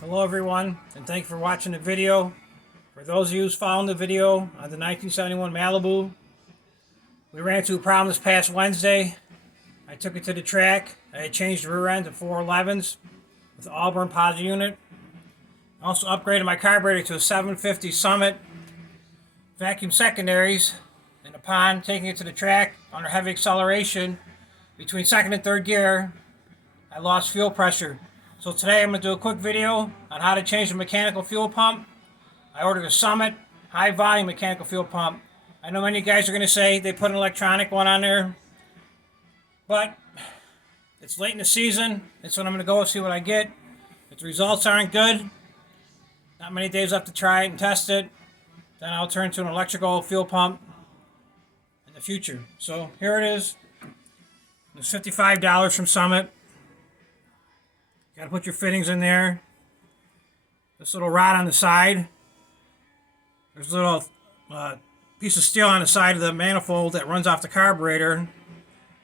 Hello everyone, and thank you for watching the video. For those of you who's following the video on the 1971 Malibu, we ran into a problem this past Wednesday. I took it to the track. I had changed the rear end to 411s with the Auburn posi unit. I also upgraded my carburetor to a 750 Summit vacuum secondaries, and upon taking it to the track under heavy acceleration between second and third gear, I lost fuel pressure. So today I'm going to do a quick video on how to change the mechanical fuel pump. I ordered a Summit high volume mechanical fuel pump. I know many guys are going to say they put an electronic one on there, but it's late in the season. That's when I'm going to go and see what I get. If the results aren't good, not many days left to try it and test it, then I'll turn to an electrical fuel pump in the future. So here it is. It's $55 from Summit. Got to put your fittings in there. This little rod on the side. There's a little piece of steel on the side of the manifold that runs off the carburetor,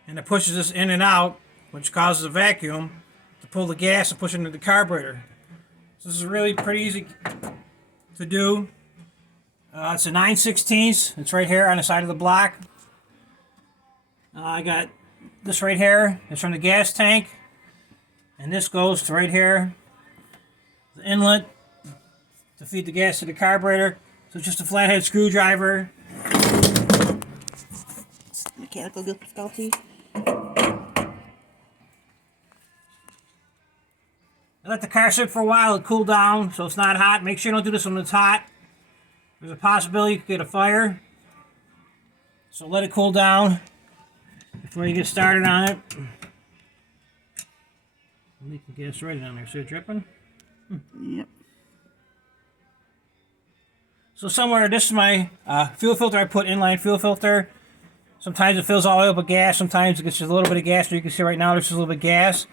and it pushes this in and out, which causes a vacuum to pull the gas and push it into the carburetor. So this is really pretty easy to do. It's a 9/16. It's right here on the side of the block. I got this right here. It's from the gas tank. And this goes to right here, the inlet to feed the gas to the carburetor. So it's just a flathead screwdriver. Mechanical difficulties. I let the car sit for a while, it cool down so it's not hot. Make sure you don't do this when it's hot. There's a possibility you could get a fire. So let it cool down before you get started on it. Leaking gas right down there. See it dripping? Yep. So somewhere, this is my fuel filter. I put inline fuel filter. Sometimes it fills all the way up with gas. Sometimes it gets just a little bit of gas. You can see right now there's just a little bit of gas.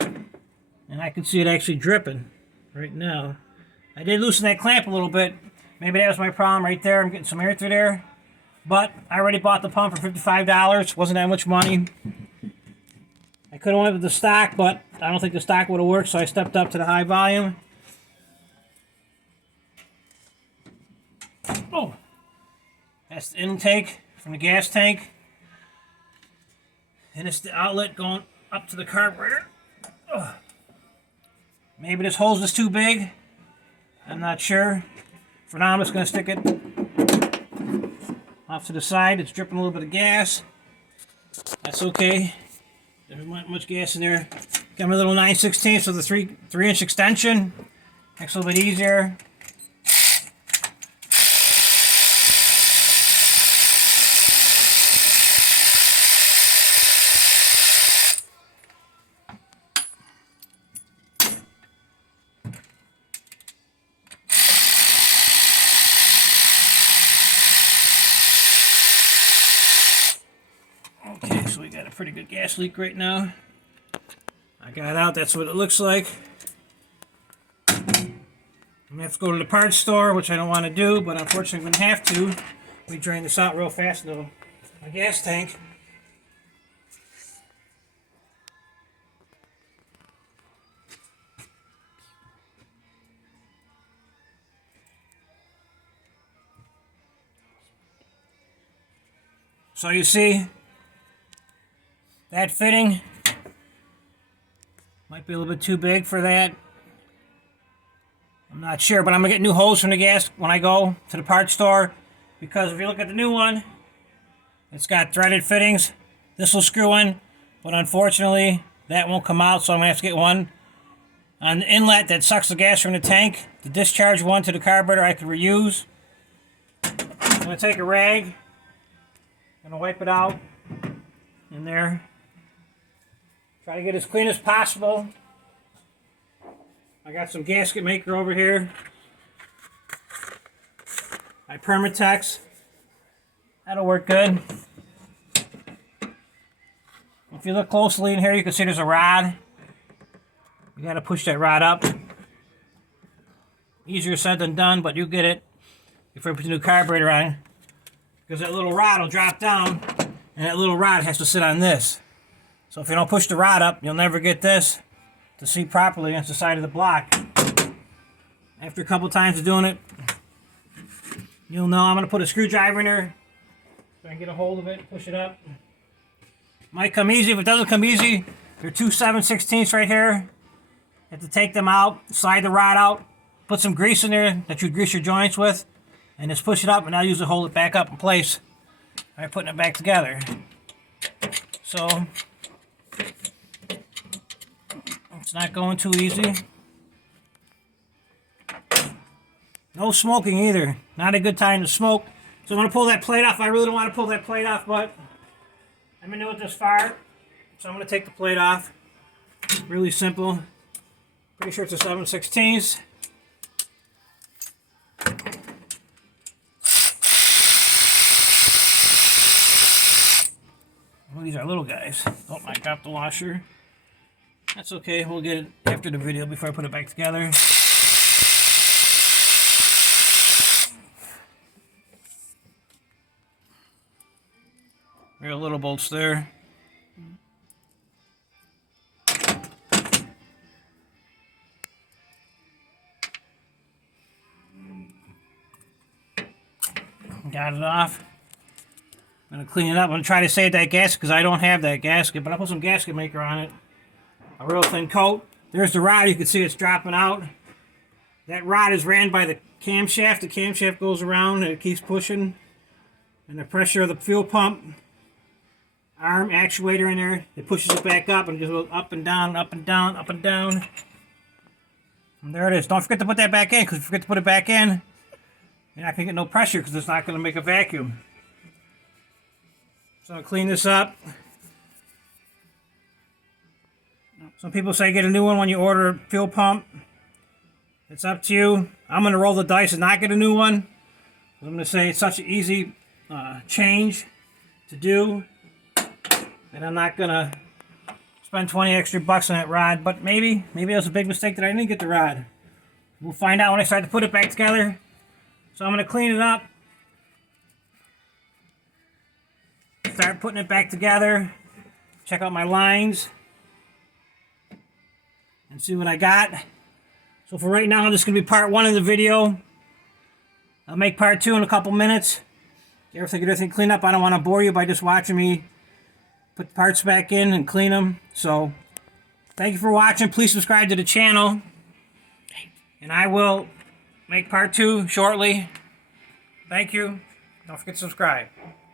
And I can see it actually dripping right now. I did loosen that clamp a little bit. Maybe that was my problem right there. I'm getting some air through there. But I already bought the pump for $55. Wasn't that much money. I could have went with the stock, but I don't think the stock would have worked, so I stepped up to the high volume. Oh, that's the intake from the gas tank. And it's the outlet going up to the carburetor. Oh. Maybe this hose is too big. I'm not sure. For now, I'm just going to stick it off to the side. It's dripping a little bit of gas. That's okay. There's not much gas in there. Got my little 9/16 with a 3-inch extension. Makes it a little bit easier. Okay, so we got a pretty good gas leak right now. I got it out, that's what it looks like. I'm gonna have to go to the parts store, which I don't want to do, but unfortunately I'm gonna have to. Let me drain this out real fast though. My gas tank. So you see, that fitting might be a little bit too big for that. I'm not sure, but I'm going to get new hose from the gas when I go to the parts store. Because if you look at the new one, it's got threaded fittings. This will screw in, but unfortunately, that won't come out, so I'm going to have to get one on the inlet that sucks the gas from the tank. The discharge one to the carburetor I could reuse. I'm going to take a rag. I'm going to wipe it out in there. Try to get as clean as possible. I got some gasket maker over here. My Permatex. That'll work good. If you look closely in here, you can see there's a rod. You got to push that rod up. Easier said than done, but you get it if you put the new carburetor on. Because that little rod will drop down, and that little rod has to sit on this. So if you don't push the rod up, you'll never get this to seat properly against the side of the block. After a couple times of doing it, you'll know. I'm going to put a screwdriver in there so I can get a hold of it, push it up. Might come easy. If it doesn't come easy, there are two 7/16 right here. You have to take them out, slide the rod out, put some grease in there that you grease your joints with, and just push it up, and I'll use it to hold it back up in place by putting it back together. So, it's not going too easy. No smoking either. Not a good time to smoke. So I'm going to pull that plate off. I really don't want to pull that plate off, but I'm going to do it this far. So I'm going to take the plate off. Really simple. Pretty sure it's a 7/16. Well, these are little guys. Oh, I dropped the washer. That's okay. We'll get it after the video before I put it back together. There are little bolts there. Got it off. I'm going to clean it up. I'm going to try to save that gasket because I don't have that gasket, but I'll put some gasket maker on it. A real thin coat. There's the rod. You can see it's dropping out. That rod is ran by the camshaft. The camshaft goes around and it keeps pushing. And the pressure of the fuel pump arm actuator in there, it pushes it back up and just goes up and down, up and down, up and down. And there it is. Don't forget to put that back in, because if you forget to put it back in, you're not going to get no pressure because it's not going to make a vacuum. So I'll clean this up. Some people say get a new one when you order a fuel pump. It's up to you. I'm going to roll the dice and not get a new one. I'm going to say it's such an easy change to do. And I'm not going to spend 20 extra bucks on that rod. But maybe it was a big mistake that I didn't get the rod. We'll find out when I start to put it back together. So I'm going to clean it up. Start putting it back together. Check out my lines. And see what I got. So for right now, this is going to be part 1 of the video. I'll make part 2 in a couple minutes. Get everything cleaned up. I don't want to bore you by just watching me put the parts back in and clean them. So thank you for watching. Please subscribe to the channel. And I will make part 2 shortly. Thank you. Don't forget to subscribe.